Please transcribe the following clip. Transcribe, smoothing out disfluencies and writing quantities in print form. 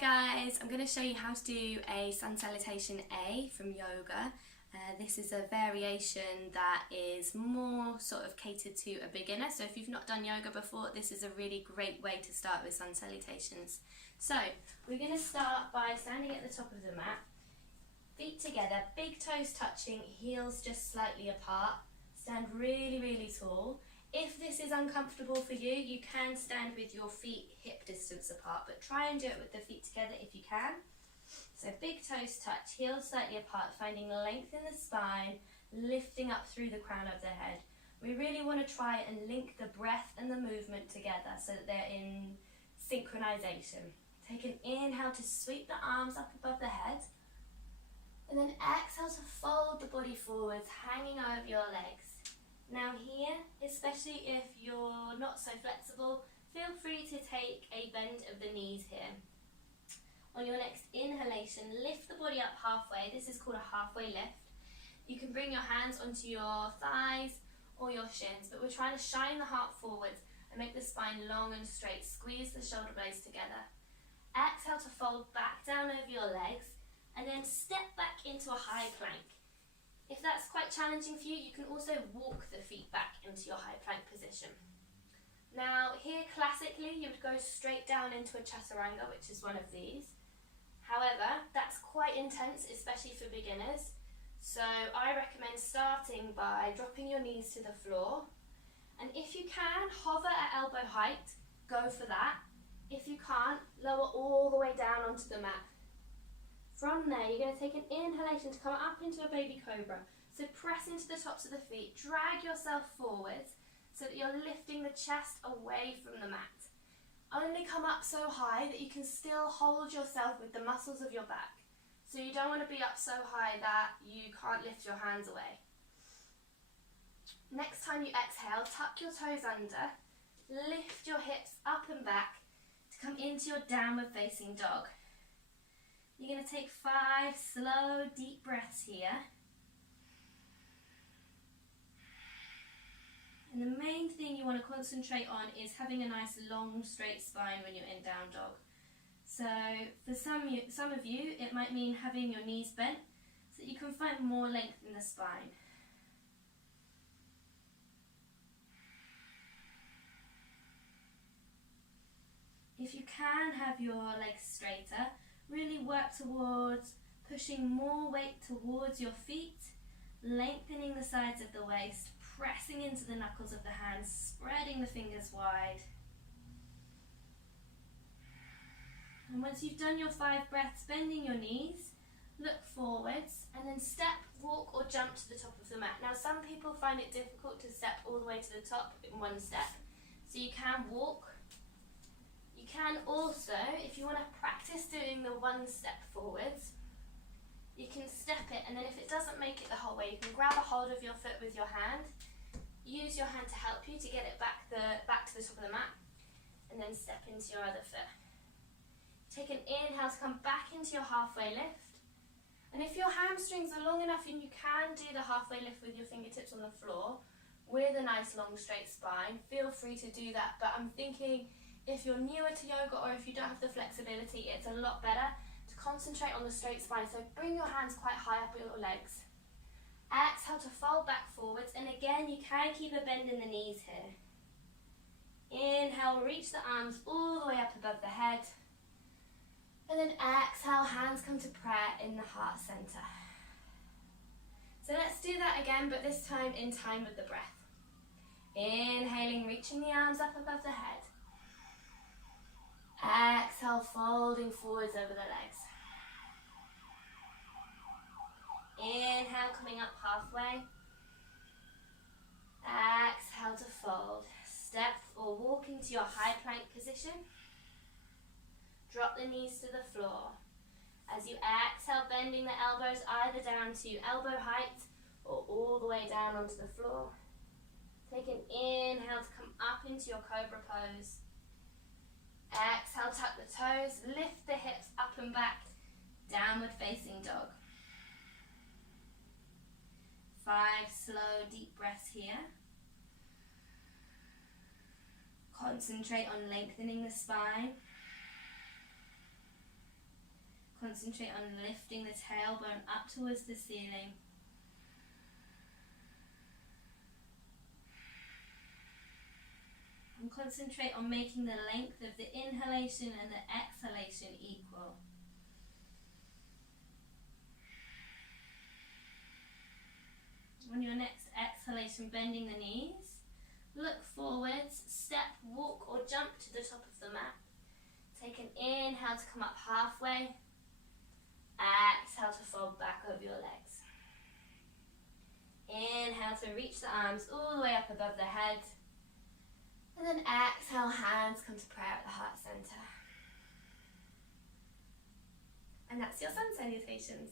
guys, I'm going to show you how to do a sun salutation A from yoga. This is a variation that is more sort of catered to a beginner, so if you've not done yoga before, this is a really great way to start with sun salutations. So we're going to start by standing at the top of the mat, feet together, big toes touching, heels just slightly apart, stand really tall. If this is uncomfortable for you, you can stand with your feet hip distance apart, but try and do it with the feet together if you can. So big toes touch, heels slightly apart, finding length in the spine, lifting up through the crown of the head. We really want to try and link the breath and the movement together so that they're in synchronization. Take an inhale to sweep the arms up above the head, and then exhale to fold the body forwards, hanging over your legs. Now here, especially if you're not so flexible, feel free to take a bend of the knees here. On your next inhalation, lift the body up halfway. This is called a halfway lift. You can bring your hands onto your thighs or your shins, but we're trying to shine the heart forwards and make the spine long and straight. Squeeze the shoulder blades together. Exhale to fold back down over your legs and then step back into a high plank. If that's quite challenging for you, you can also walk the feet back into your high plank position. Now here classically you would go straight down into a chaturanga, which is one of these. However, that's quite intense, especially for beginners. So I recommend starting by dropping your knees to the floor. And if you can, hover at elbow height, go for that. If you can't, lower all the way down onto the mat. From there, you're going to take an inhalation to come up into a baby cobra. So press into the tops of the feet, drag yourself forwards so that you're lifting the chest away from the mat. Only come up so high that you can still hold yourself with the muscles of your back. So you don't want to be up so high that you can't lift your hands away. Next time you exhale, tuck your toes under, lift your hips up and back to come into your downward facing dog. You're going to take 5 slow, deep breaths here. And the main thing you want to concentrate on is having a nice long, straight spine when you're in down dog. So for some of you, it might mean having your knees bent so that you can find more length in the spine. If you can have your legs straighter, really work towards pushing more weight towards your feet, lengthening the sides of the waist, pressing into the knuckles of the hands, spreading the fingers wide. And once you've done your 5 breaths, bending your knees, look forwards, and then step, walk or jump to the top of the mat. Now some people find it difficult to step all the way to the top in one step, so you can walk. You can also, if you want to practice doing the one step forwards, you can step it, and then if it doesn't make it the whole way, you can grab a hold of your foot with your hand, use your hand to help you to get it back to the top of the mat, and then step into your other foot. Take an inhale to come back into your halfway lift, and if your hamstrings are long enough and you can do the halfway lift with your fingertips on the floor with a nice long straight spine, feel free to do that. But I'm thinking if you're newer to yoga or if you don't have the flexibility, it's a lot better to concentrate on the straight spine. So bring your hands quite high up your legs. Exhale to fold back forwards, and again you can keep a bend in the knees here. Inhale, reach the arms all the way up above the head. And then exhale, hands come to prayer in the heart center. So let's do that again, but this time in time with the breath. Inhaling, reaching the arms up above the head. Exhale, folding forwards over the legs. Inhale, coming up halfway. Exhale to fold. Step or walk into your high plank position. Drop the knees to the floor. As you exhale, bending the elbows either down to elbow height or all the way down onto the floor. Take an inhale to come up into your cobra pose. Exhale, tuck the toes, lift the hips up and back, downward facing dog. 5 slow, deep breaths here. Concentrate on lengthening the spine. concentrate on lifting the tailbone up towards the ceiling. And concentrate on making the length of the inhalation and the exhalation equal. On your next exhalation, bending the knees, look forwards, step, walk or jump to the top of the mat. Take an inhale to come up halfway, exhale to fold back over your legs. Inhale to reach the arms all the way up above the head, and then exhale, hands come to prayer at the heart center. And that's your sun salutations.